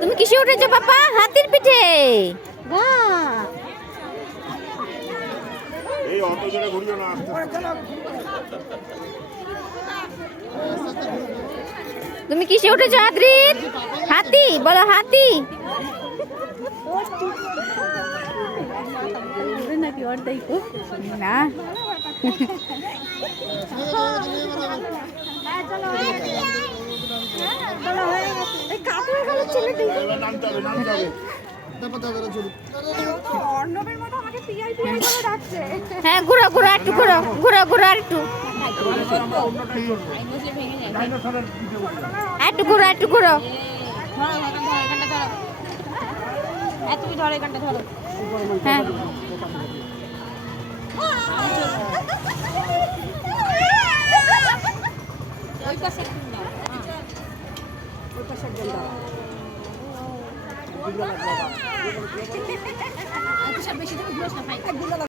তুমি কিসে উঠেছো পাপা? হাতির পিঠে। তুমি কিসে উঠেছো আদ্রিত? হাতি বলো, হাতি। নাকি না হ্যাঁ, ঘুরো ঘুরো একটু, ঘুরো ঘুরো ঘুরো একটু, একটু ঘুরো, একটু ঘুরো। তুমি ধরো এখানটা, ধরো। হ্যাঁ, ওই পাশে একটু নাও, ওই পাশে একদম দাও। বেশি তুমি ঘুরোস না ভাই।